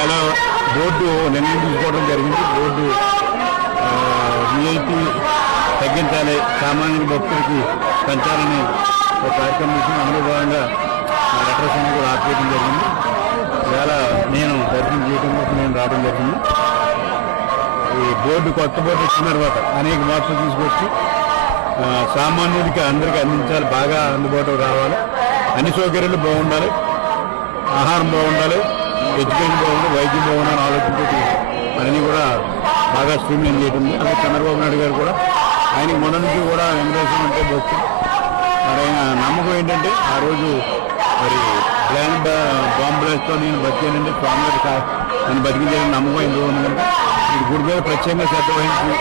ఇవాళ బోర్డు నిర్ణయం తీసుకోవడం జరిగింది. బోర్డు విఐపి తగ్గించాలి, సామాన్య భక్తులకి పెంచాలని ఒక కార్యక్రమం ఇచ్చింది. అందులో భాగంగా లెటర్స్ అన్ని కూడా ఆపేయడం జరిగింది. ఇవాళ నేను దర్శనం చేయడం కోసం నేను రావడం జరిగింది. ఈ బోర్డు కొత్త బోర్డు వచ్చిన తర్వాత అనేక మార్పులు తీసుకొచ్చి సామాన్యుడికి అందరికీ అందించాలి, బాగా అందుబాటులో రావాలి, అన్ని సౌకర్యాలు బాగుండాలి, ఆహారం బాగుండాలి, ఎడ్యుకేషన్ బాగుండాలి, వైద్యం బాగుండాలని ఆలోచించి అన్నీ కూడా బాగా స్ట్రీమ్లైన్ చేయడం. అలాగే చంద్రబాబు నాయుడు గారు కూడా ఆయనకి మొన్న నుంచి కూడా వెంకటేశ్వరం అంటే భక్తి. మరి ఆయన నమ్మకం ఏంటంటే ఆ రోజు మరి ప్లాన్ బాంబు బ్లాస్ట్తో నేను బతికానంటే స్వామి గారు నన్ను బతికించాలని నమ్మకం ఎందుకు ఉందంటే ఈ గుడి మీద ప్రత్యేకంగా శ్రద్ధ వహించి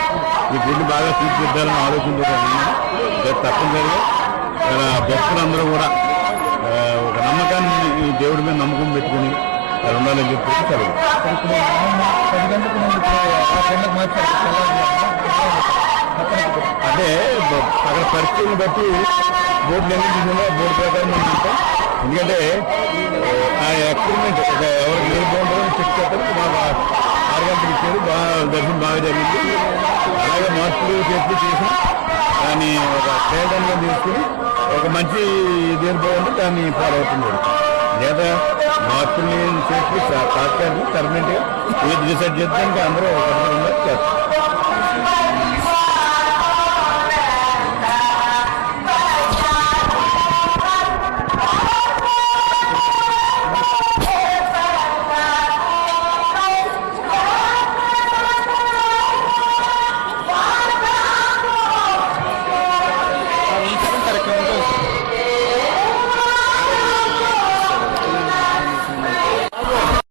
ఈ గుడిని బాగా తీర్చిదిద్దాలని ఆలోచించారు. తప్పనిసరిగా భక్తులందరూ కూడా ఒక నమ్మకాన్ని ఈ దేవుడి మీద నమ్మకం పెట్టుకుని ఉండాలని చెప్పేసి చదువు. అంటే అక్కడ పరిస్థితులను బట్టి బోర్డు నిర్ణయించిందో బోర్డు ప్రకారం మనం ఉంటాం. ఎందుకంటే ఆ ఎక్స్పెరిమెంట్ ఎవరికి ఏం బాగుంటుందో చెక్ చేస్తారు. బాగా 6 గంటలు ఇచ్చారు, బాగా దర్శనం బాగా జరిగింది. అలాగే మార్పులు చేసి దాన్ని ఒక ప్రయోజనంగా తీసుకుని ఒక మంచి దేని బాగుంటే దాన్ని ఫాలో అవుతుంది. లేదా మార్పుల్ని చేసి తాత్కాలిక పర్మనెంట్గా ఏది డిసైడ్ చేద్దాం అందరూ చేస్తారు.